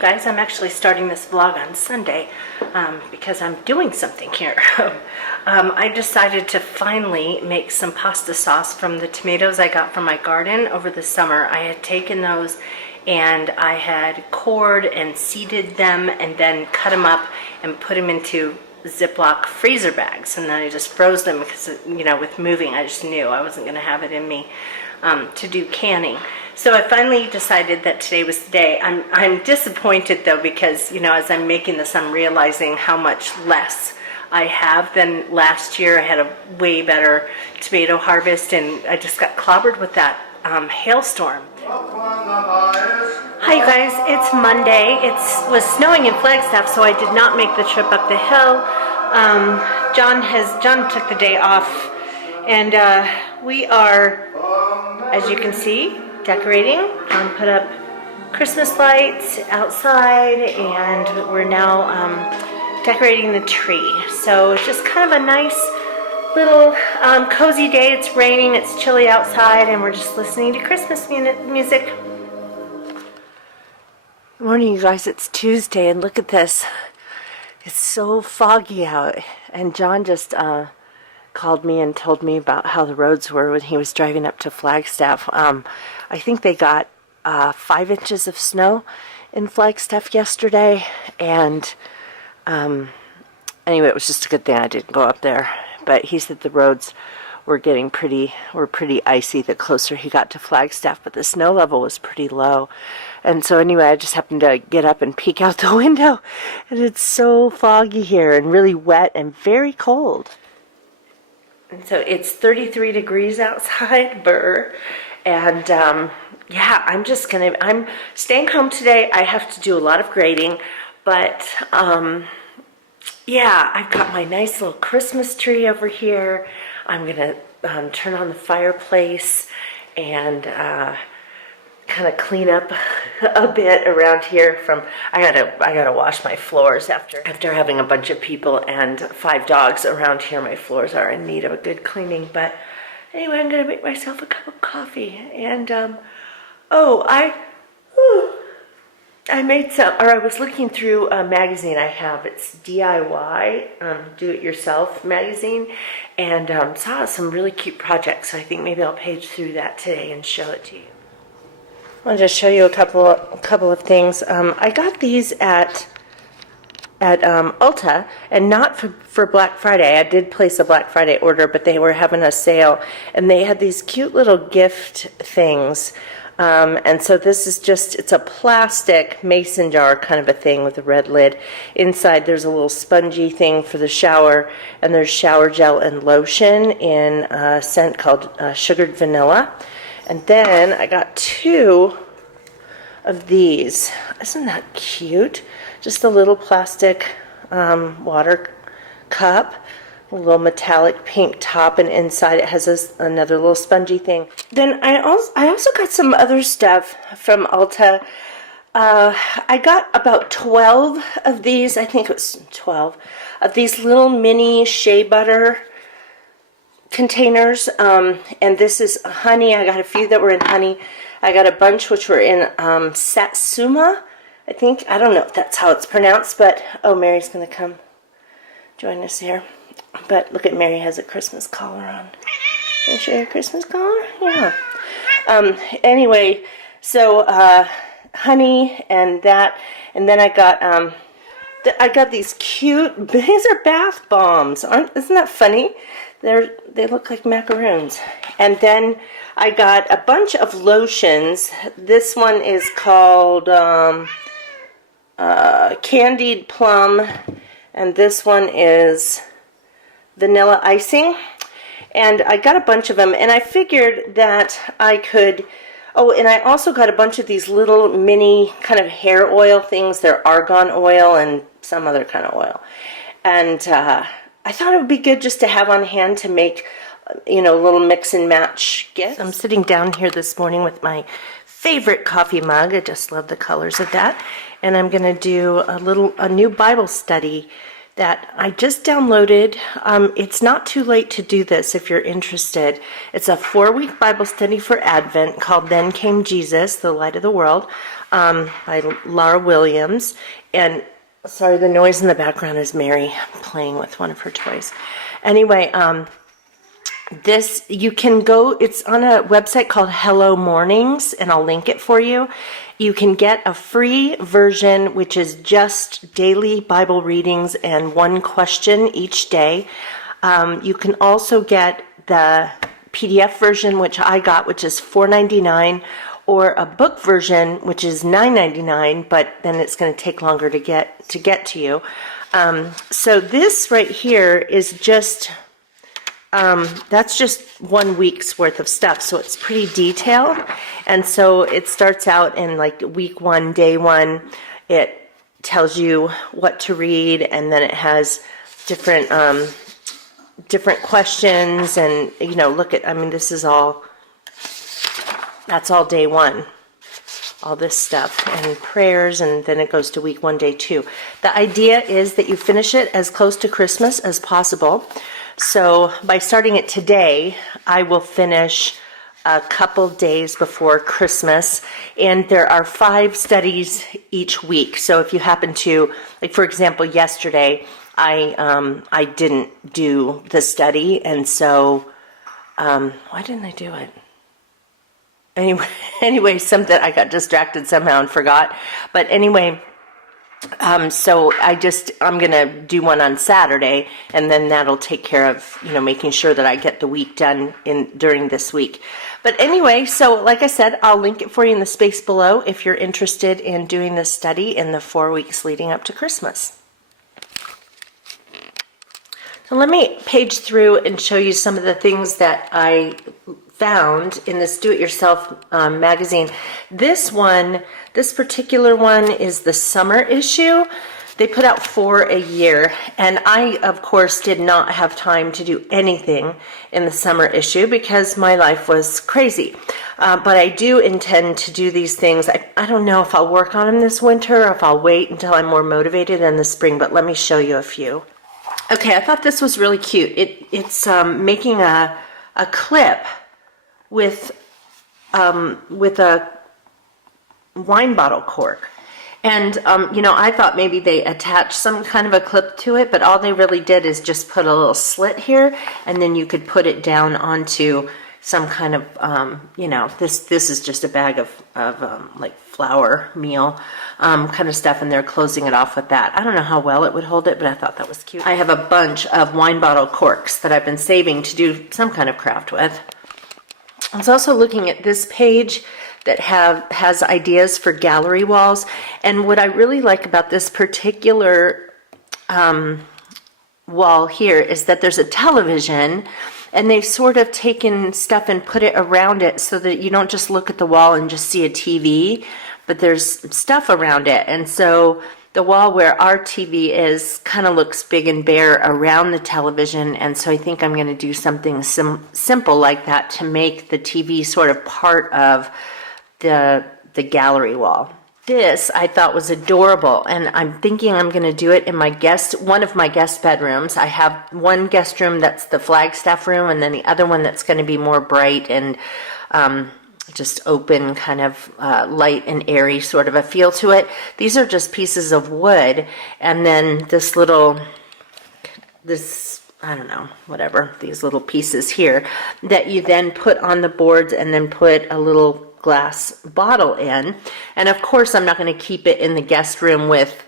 guys, I'm actually starting this vlog on Sunday because I'm doing something here. I decided to finally make some pasta sauce from the tomatoes I got from my garden over the summer. I had taken those and I had cored and seeded them and then cut them up and put them into Ziploc freezer bags, and then I just froze them because, you know, with moving I just knew I wasn't going to have it in me to do canning. So I finally decided that today was the day. I'm disappointed though, because, you know, as I'm making this, I'm realizing how much less I have than last year. I had a way better tomato harvest, and I just got clobbered with that hailstorm. Hi you guys, it's Monday. It was snowing in Flagstaff, so I did not make the trip up the hill. John took the day off, and we are, as you can see, decorating. John put up Christmas lights outside, and we're now decorating the tree. So it's just kind of a nice little cozy day. It's raining, it's chilly outside, and we're just listening to Christmas music. Good morning, you guys. It's Tuesday, and look at this. It's so foggy out, and John just called me and told me about how the roads were when he was driving up to Flagstaff. I think they got 5 inches of snow in Flagstaff yesterday, and anyway, it was just a good thing I didn't go up there. But he said the roads were getting pretty icy the closer he got to Flagstaff, but the snow level was pretty low. And so anyway, I just happened to get up and peek out the window, and it's so foggy here and really wet and very cold. And so it's 33 degrees outside, brr. And yeah, I'm staying home today. I have to do a lot of grading, but yeah, I've got my nice little Christmas tree over here. I'm gonna turn on the fireplace and kind of clean up a bit around here. I gotta wash my floors after having a bunch of people and 5 dogs around here. My floors are in need of a good cleaning. But anyway, I'm gonna make myself a cup of coffee, and I made some, or I was looking through a magazine I have. It's DIY, do-it-yourself magazine, and saw some really cute projects. So I think maybe I'll page through that today and show it to you. I'll just show you a couple of things. I got these at Ulta, and not for Black Friday. I did place a Black Friday order, but they were having a sale, and they had these cute little gift things. And so this is it's a plastic mason jar kind of a thing with a red lid. Inside there's a little spongy thing for the shower, and there's shower gel and lotion in a scent called Sugared Vanilla. And then I got 2 of these. Isn't that cute? Just a little plastic water cup. A little metallic pink top, and inside it has another little spongy thing. Then I also got some other stuff from Ulta. I got about 12 of these. I think it was 12 of these little mini shea butter containers. And this is honey. I got a few that were in honey. I got a bunch which were in satsuma. I think. I don't know if that's how it's pronounced, but oh, Mary's going to come join us here. But look at Mary has a Christmas collar on. Can I show you a Christmas collar? Yeah. Anyway, so honey and that, and then I got these cute. These are bath bombs. Isn't that funny? They look like macaroons. And then I got a bunch of lotions. This one is called Candied Plum, and this one is Vanilla Icing, and I got a bunch of them, and I figured that I could, and I also got a bunch of these little mini kind of hair oil things. They're argan oil and some other kind of oil, and I thought it would be good just to have on hand to make, you know, little mix and match gifts. So I'm sitting down here this morning with my favorite coffee mug. I just love the colors of that, and I'm going to do a new Bible study that I just downloaded. It's not too late to do this if you're interested. It's a 4-week Bible study for Advent called Then Came Jesus, the Light of the World. by Laura Williams. And sorry, the noise in the background is Mary playing with one of her toys. Anyway, this, you can go, it's on a website called Hello Mornings, and I'll link it for you. You can get a free version, which is just daily Bible readings and one question each day. You can also get the PDF version, which I got, which is $4.99, or a book version, which is $9.99, but then it's going to take longer to get to you. So this right here is just, that's just 1 week's worth of stuff, so it's pretty detailed. And so it starts out in like week 1, day 1. It tells you what to read, and then it has different different questions, and look at, I mean, this is all, that's all day 1, all this stuff, and prayers, and then it goes to week 1, day 2. The idea is that you finish it as close to Christmas as possible. So by starting it today, I will finish a couple days before Christmas, and there are 5 studies each week. So if you happen to, like for example, yesterday, I didn't do the study, and so why didn't I do it? Anyway, something, I got distracted somehow and forgot. But anyway, so I'm gonna do one on Saturday, and then that'll take care of making sure that I get the week done during this week. But anyway, so like I said, I'll link it for you in the space below if you're interested in doing this study in the 4 weeks leading up to Christmas. So let me page through and show you some of the things that I found in this do-it-yourself magazine. This particular one is the summer issue. They put out 4 a year, and I, of course, did not have time to do anything in the summer issue because my life was crazy. But I do intend to do these things. I don't know if I'll work on them this winter or if I'll wait until I'm more motivated in the spring, but let me show you a few. Okay, I thought this was really cute. It's making a clip with a wine bottle cork. And, I thought maybe they attached some kind of a clip to it, but all they really did is just put a little slit here, and then you could put it down onto some kind of, this is just a bag of like flour meal kind of stuff, and they're closing it off with that. I don't know how well it would hold it, but I thought that was cute. I have a bunch of wine bottle corks that I've been saving to do some kind of craft with. I was also looking at this page that has ideas for gallery walls, and what I really like about this particular wall here is that there's a television, and they've sort of taken stuff and put it around it so that you don't just look at the wall and just see a TV, but there's stuff around it. And so the wall where our TV is kind of looks big and bare around the television, and so I think I'm going to do something simple like that to make the TV sort of part of the gallery wall. This I thought was adorable, and I'm thinking I'm going to do it in one of my guest bedrooms. I have one guest room that's the Flagstaff room, and then the other one that's going to be more bright and just open, kind of light and airy sort of a feel to it. These are just pieces of wood, and then this I don't know, whatever, these little pieces here that you then put on the boards and then put a little glass bottle in. And of course I'm not going to keep it in the guest room with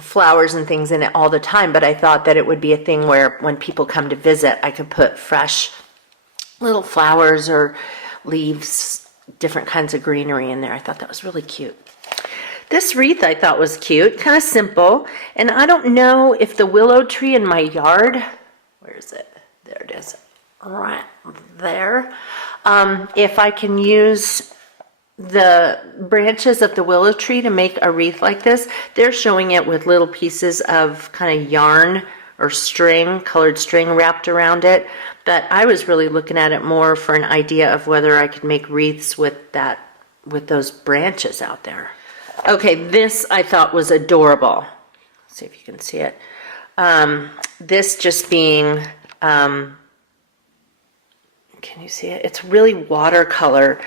flowers and things in it all the time, but I thought that it would be a thing where when people come to visit, I could put fresh little flowers or leaves, different kinds of greenery in there. I thought that was really cute. This wreath I thought was cute, kind of simple, and I don't know if the willow tree in my yard, where is it? There it is, right there. If I can use the branches of the willow tree to make a wreath like this. They're showing it with little pieces of kind of yarn or string, colored string wrapped around it. But I was really looking at it more for an idea of whether I could make wreaths with those branches out there. Okay, this I thought was adorable. Let's see if you can see it. This just being, can you see it? It's really watercolor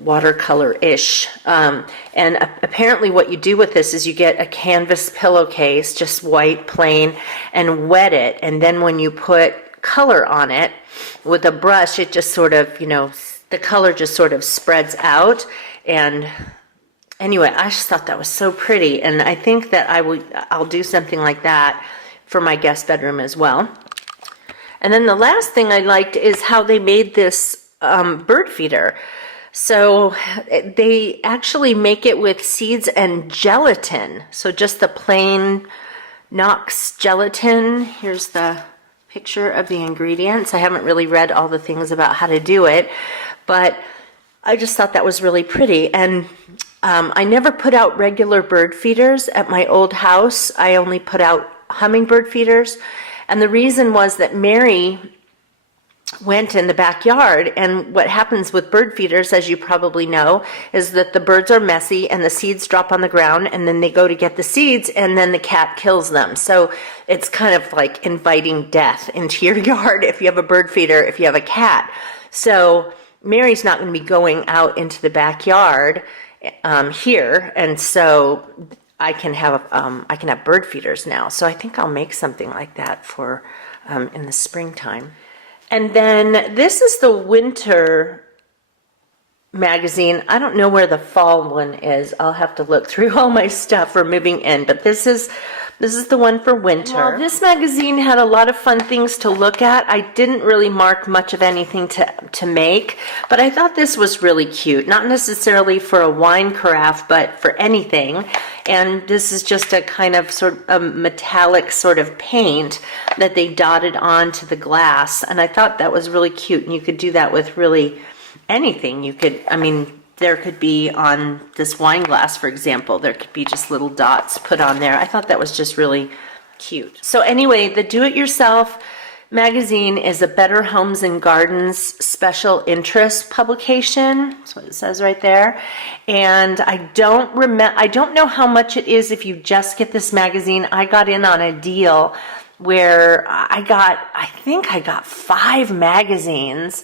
watercolor-ish. And apparently what you do with this is you get a canvas pillowcase, just white, plain, and wet it. And then when you put color on it with a brush, it just sort of, the color just sort of spreads out. And anyway, I just thought that was so pretty. And I think that I'll do something like that for my guest bedroom as well. And then the last thing I liked is how they made this bird feeder. So they actually make it with seeds and gelatin. So just the plain Knox gelatin. Here's the picture of the ingredients. I haven't really read all the things about how to do it, but I just thought that was really pretty. And I never put out regular bird feeders at my old house. I only put out hummingbird feeders. And the reason was that Mary went in the backyard, and what happens with bird feeders, as you probably know, is that the birds are messy and the seeds drop on the ground, and then they go to get the seeds, and then the cat kills them. So it's kind of like inviting death into your yard if you have a bird feeder, if you have a cat. So Mary's not going to be going out into the backyard here, and so I can have bird feeders now. So I think I'll make something like that for in the springtime. And then this is the winter magazine. I don't know where the fall one is. I'll have to look through all my stuff for moving in, but this is the one for winter. Well, this magazine had a lot of fun things to look at. I didn't really mark much of anything to make, but I thought this was really cute. Not necessarily for a wine carafe, but for anything. And this is just a kind of sort of a metallic sort of paint that they dotted onto the glass. And I thought that was really cute. And you could do that with really anything. There could be on this wine glass, for example, there could be just little dots put on there. I thought that was just really cute. So anyway, the Do-It-Yourself magazine is a Better Homes and Gardens special interest publication. That's what it says right there. And I don't know how much it is if you just get this magazine. I got in on a deal where I think I got 5 magazines,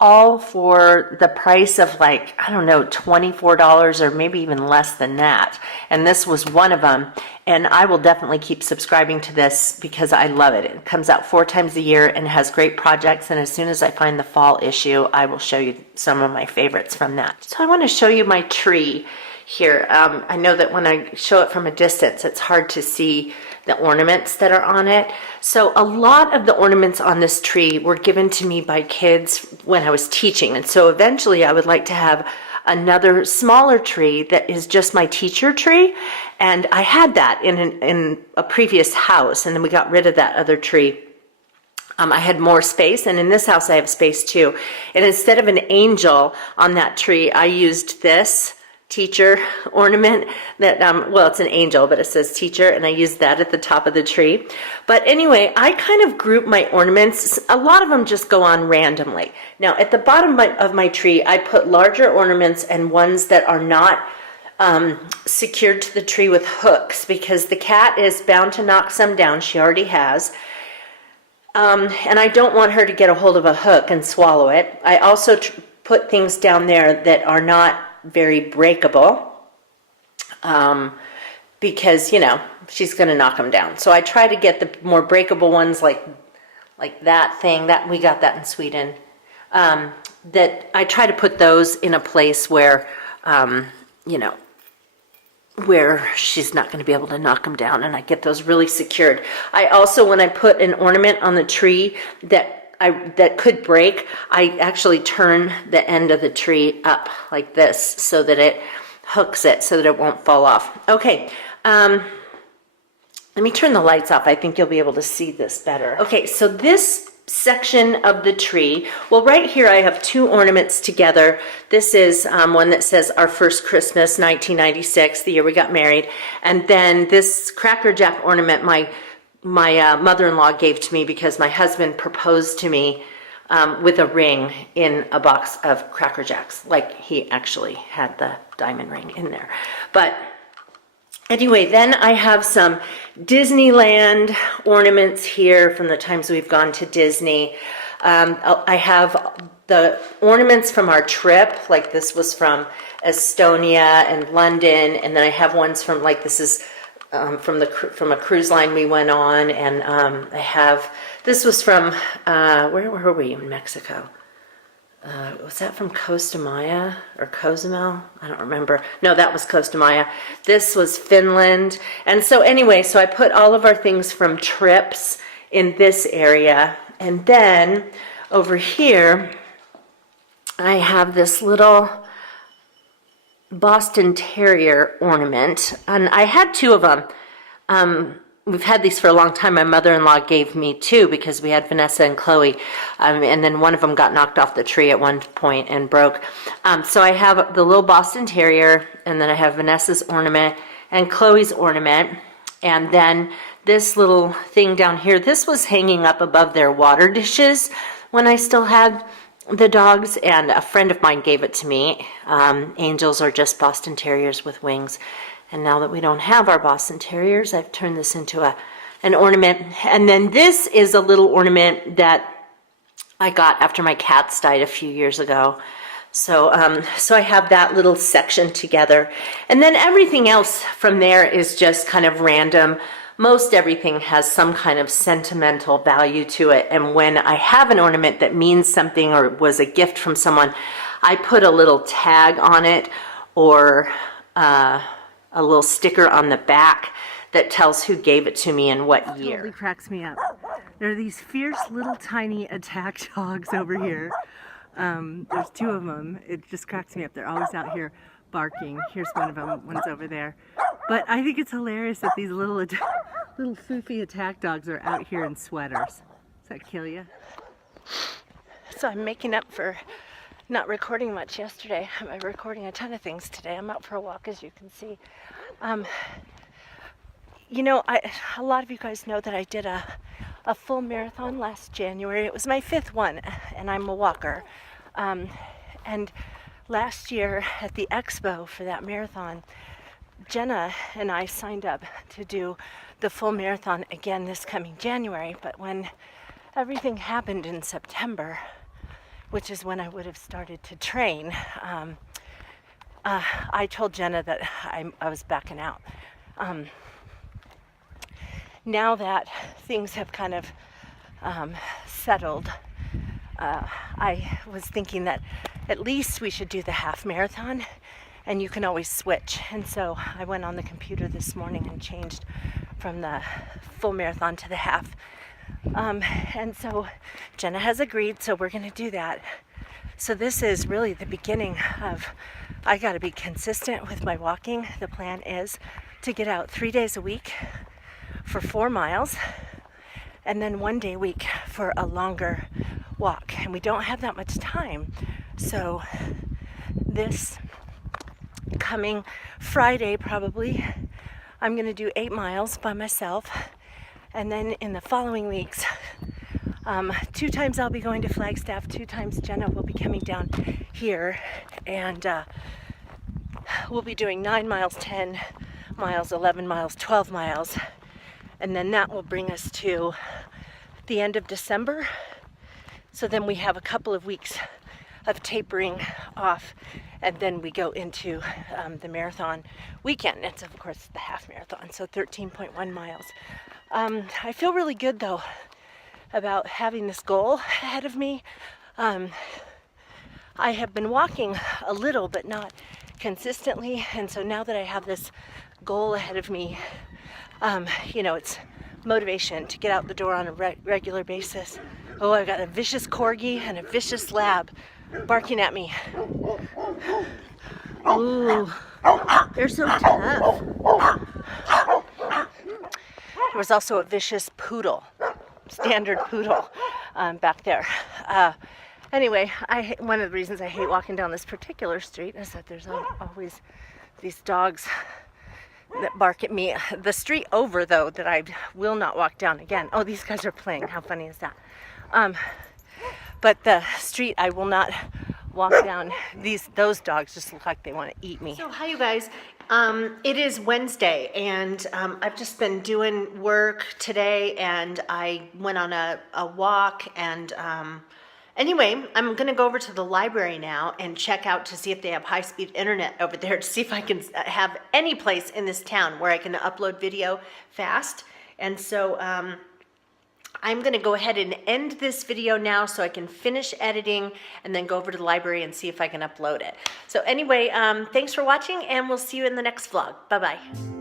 all for the price of $24 or maybe even less than that. And this was one of them. And I will definitely keep subscribing to this because I love it. It comes out 4 times a year and has great projects. And as soon as I find the fall issue, I will show you some of my favorites from that. So I want to show you my tree here. I know that when I show it from a distance, it's hard to see the ornaments that are on it. So a lot of the ornaments on this tree were given to me by kids when I was teaching. And so eventually I would like to have another smaller tree that is just my teacher tree. And I had that in a previous house, and then we got rid of that other tree. I had more space, and in this house I have space too. And instead of an angel on that tree, I used this teacher ornament that, it's an angel, but it says teacher, and I used that at the top of the tree. But anyway, I kind of group my ornaments. A lot of them just go on randomly. Now, at the bottom of my tree, I put larger ornaments and ones that are not secured to the tree with hooks, because the cat is bound to knock some down. She already has. And I don't want her to get a hold of a hook and swallow it. I also put things down there that are not very breakable, because she's going to knock them down. So I try to get the more breakable ones, like that thing that we got that in Sweden. That I try to put those in a place where where she's not going to be able to knock them down, and I get those really secured. I also, when I put an ornament on the tree that could break, I actually turn the end of the tree up like this so that it hooks it so that it won't fall off. Okay, let me turn the lights off. I think you'll be able to see this better. Okay, so this section of the tree, well, right here I have 2 ornaments together. This is one that says Our First Christmas, 1996, the year we got married. And then this Cracker Jack ornament, my mother-in-law gave to me because my husband proposed to me with a ring in a box of Cracker Jacks. Like, he actually had the diamond ring in there. But anyway, then I have some Disneyland ornaments here from the times we've gone to Disney. I have the ornaments from our trip, like this was from Estonia and London, and then I have ones from, like, this is from a cruise line we went on, and I have, this was from, where were we in Mexico? Was that from Costa Maya or Cozumel? I don't remember. No, that was Costa Maya. This was Finland. And so anyway, so I put all of our things from trips in this area. And then over here, I have this little Boston Terrier ornament. And I had two of them. We've had these for a long time. My mother-in-law gave me two because we had Vanessa and Chloe, and then one of them got knocked off the tree at one point and broke. So I have the little Boston Terrier, and then I have Vanessa's ornament and Chloe's ornament, and then this little thing down here. This was hanging up above their water dishes when I still had the dogs, and a friend of mine gave it to me. Angels are just Boston Terriers with wings. And now that we don't have our Boston Terriers, I've turned this into an ornament. And then this is a little ornament that I got after my cats died a few years ago. So I have that little section together. And then everything else from there is just kind of random. Most everything has some kind of sentimental value to it. And when I have an ornament that means something or was a gift from someone, I put a little tag on it, or a little sticker on the back that tells who gave it to me and what year. It totally cracks me up. There are these fierce little tiny attack dogs over here. There's two of them. It just cracks me up. They're always out here barking. Here's one of them. One's over there. But I think it's hilarious that these little foofy attack dogs are out here in sweaters. Does that kill you? So I'm making up for not recording much yesterday. I'm recording a ton of things today. I'm out for a walk, as you can see. You know, a lot of you guys know that I did a full marathon last January. It was my 5th one, and I'm a walker. And last year at the expo for that marathon, Jenna and I signed up to do the full marathon again this coming January. But when everything happened in September, which is when I would have started to train, I told Jenna that I was backing out. Now that things have kind of settled, I was thinking that at least we should do the half marathon, and you can always switch. And so I went on the computer this morning and changed from the full marathon to the half. And so Jenna has agreed, so we're going to do that. So this is really the beginning of, I got to be consistent with my walking. The plan is to get out 3 days a week for 4 miles, and then 1 day a week for a longer walk. And we don't have that much time. So this coming Friday, probably, I'm going to do 8 miles by myself. And then in the following weeks, 2 times I'll be going to Flagstaff, 2 times Jenna will be coming down here, and we'll be doing 9 miles, 10 miles, 11 miles, 12 miles, and then that will bring us to the end of December. So then we have a couple of weeks of tapering off, and then we go into the marathon weekend. It's of course the half marathon, so 13.1 miles. I feel really good though about having this goal ahead of me. I have been walking a little but not consistently, and so now that I have this goal ahead of me, you know, it's motivation to get out the door on a regular basis. Oh, I've got a vicious corgi and a vicious lab barking at me. Ooh, they're so tough. There was also a vicious poodle, standard poodle, back there. Anyway, one of the reasons I hate walking down this particular street is that there's always these dogs that bark at me. The street over, though, that I will not walk down again. Oh, these guys are playing. How funny is that? But the street I will not walk down. Those dogs just look like they want to eat me. So hi you guys. It is Wednesday and I've just been doing work today and I went on a walk and anyway, I'm gonna go over to the library now and check out to see if they have high-speed internet over there, to see if I can have any place in this town where I can upload video fast. And so I'm gonna go ahead and end this video now so I can finish editing and then go over to the library and see if I can upload it. So anyway, thanks for watching and we'll see you in the next vlog. Bye-bye.